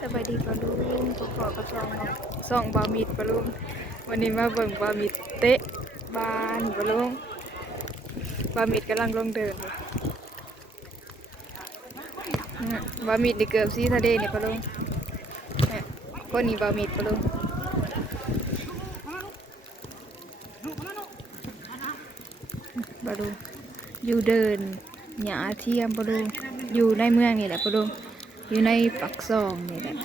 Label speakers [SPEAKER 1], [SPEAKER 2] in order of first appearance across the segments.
[SPEAKER 1] สบายดีปะลุงพวกขอกระซองส่องบามิดปะลุงวันนี้มาเบิ่งบามิดเตะบานปะลุงบามิดกำลังลงเดินบามิดนี่เกือบซีทะเลนี่ปะลุงเนี่ยคนนี้บามิดปะลุงปะลุงอยู่เดินหยาเทียมปะลุงอยู่ในเมืองนี่แหละปะลุง อยู่ในปักซองนี่แหละ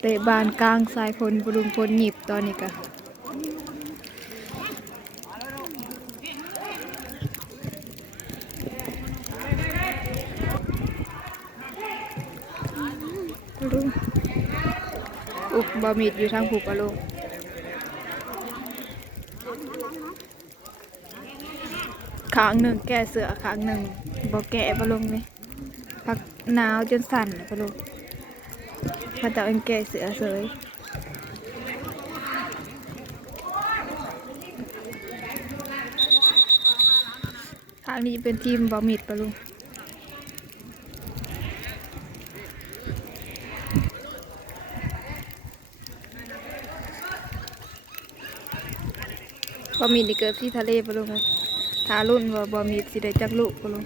[SPEAKER 1] เตะบานกลางสายพลปรุงพลหยิบตอนนี้กะรุงอุกบะมิดอยู่ทางผูกปะลุงขางหนึ่งแก่เสือขางหนึ่งบ่แก่ปะลงนี่ หนาวจนสั่นนะปะลูกพระเจ้าเอ็นแก่เสือเสยทางนี้เป็นทีมบอมิดปะลูกบอมิดนี่เกิดที่ทะเลปะลูกทารุ่นว่าบอมิดสิได้จักลูกปะลูก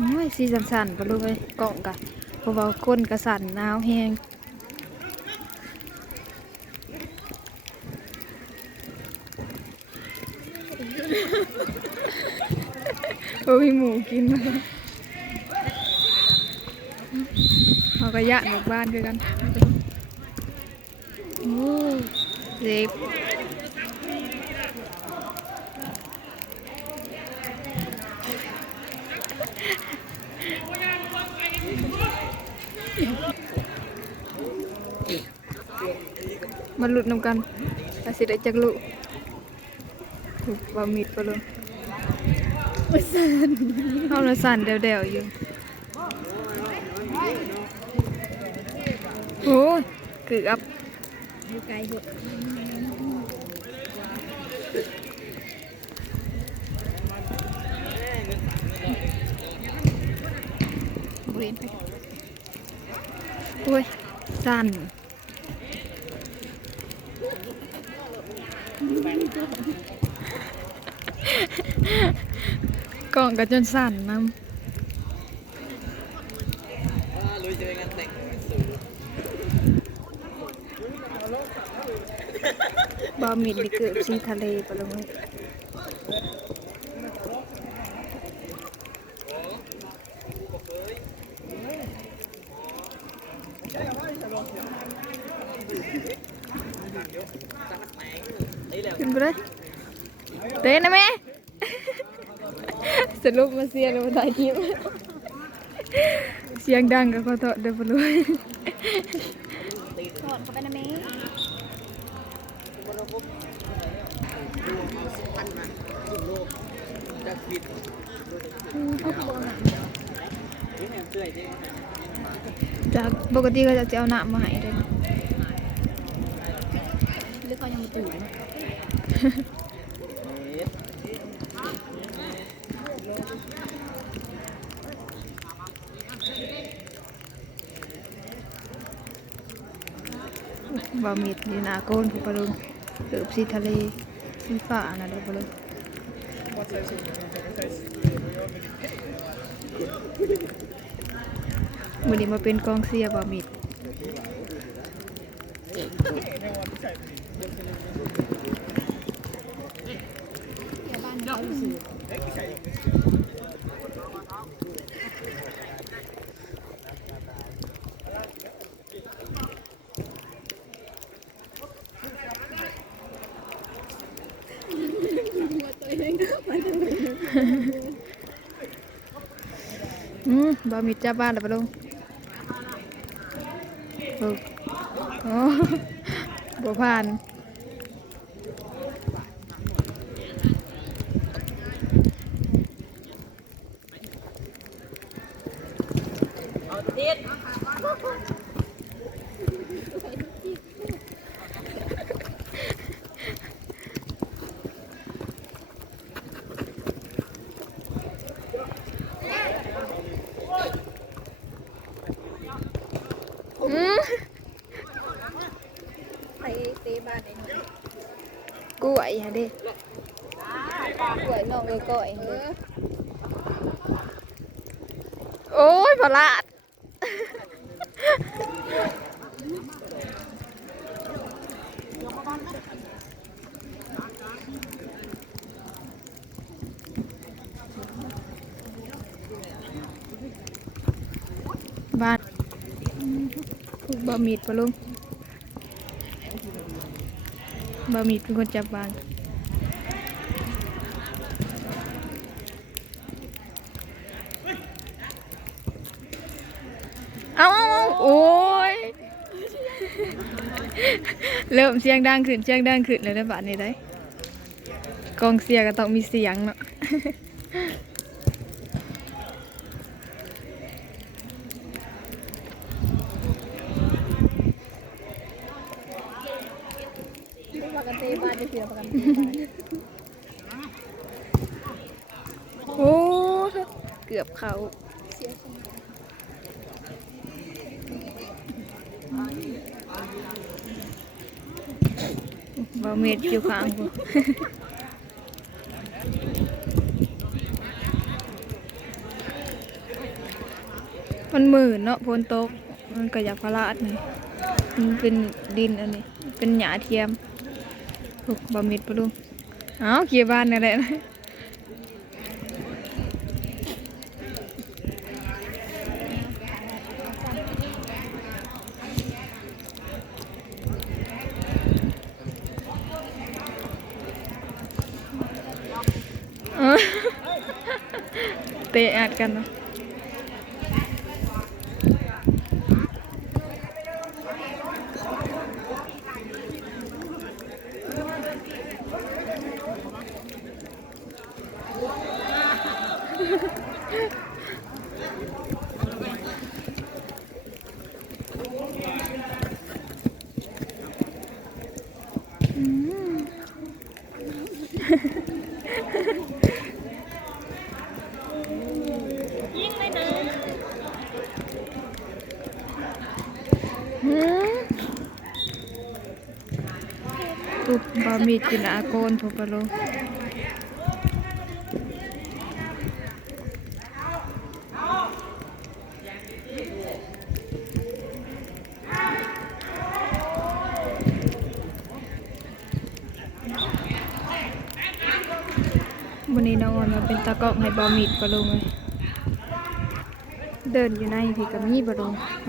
[SPEAKER 1] โอ้ยสีสันสันๆปะลูกเอ้ยกล่องกะเพราะว่าก้นกระสันหนาวแห้งโอ้ยหมูกินมาเขาก็ยะหนกบ้านคือกันโอ้เจ็บ มาหลุดนำกันอาสิได้จักลุถูกบามิดปะลูกเอาละสั่นเดวๆอยู่โอ้ยเกือบ
[SPEAKER 2] อยู่ไกลหด
[SPEAKER 1] บริเวณไปโอ้ยสั่น กล่องก็จนสั่นน้ำบามิดนี่เกิดซีทะเลปะลงเลยขึ้นไปเลยเต้นนะแม่ สรุปมาเสียแล้วมาถ่ายคลิปเสียงดังก็ขอโทษเด้อปะลุย
[SPEAKER 2] ถอดเข้าไปนะแม่
[SPEAKER 1] จากปกติก็จะเอาหน้ามาให้เลย
[SPEAKER 2] หรือเขายังมาตื่น
[SPEAKER 1] บะหมี่ดีนาโกนผู้ปลาลุงเกือบสีทะเลสีฟ้านะเด้อปลาลุงวันนี้มาเป็นกองเสียบะหมี่อืม บะหมี่จ้าบ้านแล้วปลาลุงโอ้โอ้บัวผ่าน
[SPEAKER 2] เก
[SPEAKER 1] ล้วยฮะเด้กล้วยน้องเอ้ยก้อย
[SPEAKER 2] เอ
[SPEAKER 1] เด้
[SPEAKER 2] อ
[SPEAKER 1] โอ้ยพลาด บะหมี่เป็นคนจับบานเอาเอาเอาโอ้ย เริ่มเสียงดังขึ้นเสียงดังขึ้นแล้วได้อบาดนี้ได้กองเสียงก็ต้องมีเสียงเนาะ
[SPEAKER 2] ป กติบ้านจะเสียประกัน
[SPEAKER 1] โอ้เกือบเขาบาเม็ดอยู่ข้างกูมันหมื่นเนาะพนตก มันก็อยากพลาดนี่ มันเป็นดินอันนี้ เป็นหญ้าเทียม โอ้บาเม็ดปะลุงเอ้าเกียร์บ้านนั่นแหละเตะอัดกันนะ บบะหมี่กินอาโกนถูกปะโลวันนี้น้องอ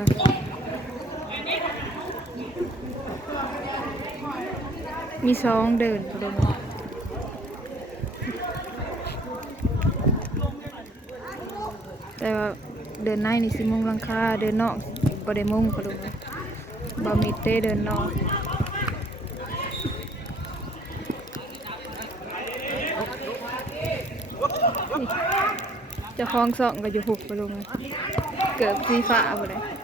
[SPEAKER 1] อ มีสองเดินอยู่ในพี่กับมีบะโลค่ะมีซองเดินไปเลยแต่ว่าเดินในนี่สิมุงลังคาเดินนอกบ่ได้มุงก็ลงบะมีเต้เดินนอกจะคลองสองก็อยู่หุบไปลงเกิดสีฟ้าบ่ได้เ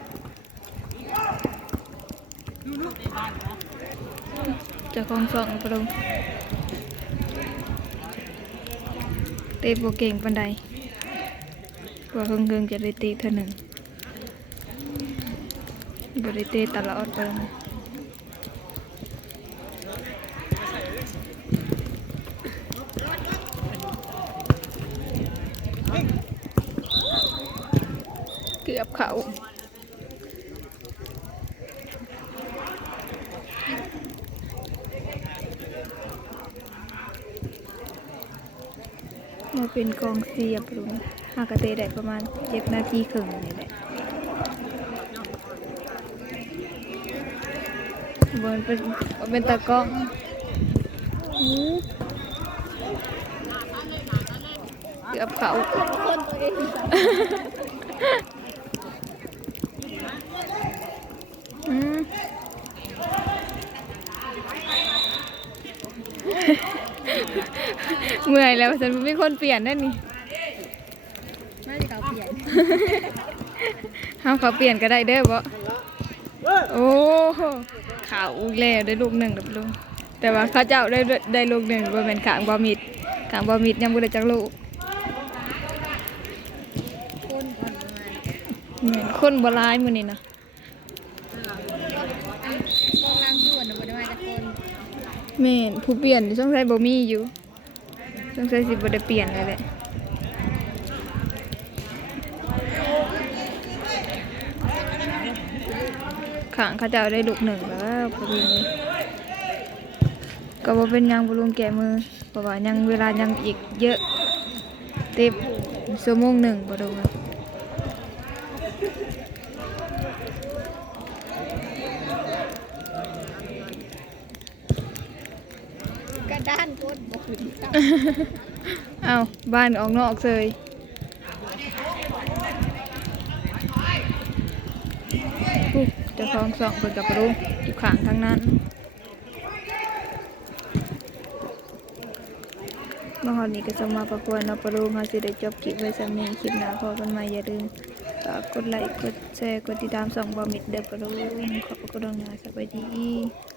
[SPEAKER 1] จะคองสองไปลงเตะโบเก่งปันใดว่าเฮิงๆจะได้เตะเท่าหนึ่งบได้เตะตลอดไปเลยเกือบเขา มาเป็นกองเสียบลุงหากระเตะได้ประมาณเจ็ดนาทีครึ่งนี่แหละบนเป็นเป็นตากล้องเกือบเขา
[SPEAKER 2] คนตัวเอง
[SPEAKER 1] อืม เมื่อยแล้วฉันมีคนเปลี่ยนนั่นนี่
[SPEAKER 2] น่าจะเก่าเปลี่ยน
[SPEAKER 1] ห้ามเขาเปลี่ยนก็ได้เด้อบ่โอ้โหขาวอีกแล้วได้ลูกหนึ่งกับลูกแต่ว่าเขาเจ้าได้ได้ลูกหนึ่งบ่เป็นขางบอมิดขางบอมิดยังบ่ได้จักลูก
[SPEAKER 2] คนก่อนประมาณ
[SPEAKER 1] แม่นคนบ่ร้ายมื้อนี้นะ
[SPEAKER 2] กองล้างส่วนน่ะบ่ได้มาจากคน
[SPEAKER 1] แม่นผู้เปลี่ยนสงสัยบ่มีอยู่ สงสัยสิบ่ได้เปลี่ยนเลยแหละข้างเขาจะเจ้าได้ลูกหนึ่งแล้วพอดีเลยก็บ่เป็นยังบ่ลุงแกะมือเพราะว่ายังเวลายังอีกเยอะ เต็มชั่วโมงหนึ่งบ่ดูนะ
[SPEAKER 2] ก ด้านก้นบ่ขึ้นกับ
[SPEAKER 1] เอาบ้านออกนอกเลยปุ๊บจะคลองสองคนกับปรุงอยู่ข้างทั้งนั้นมาหอดนี้ก็จะมาประกวดเนาปรุงเขาสิได้จบคลิปไว้สำเนียงคลิปหน้าพอกันใหม่อย่าลืมฝากกดไลค์กดแชร์กดติดตามส่องบอมิดเด้อปรุงขอบพระคุณดวงนาสวัสดี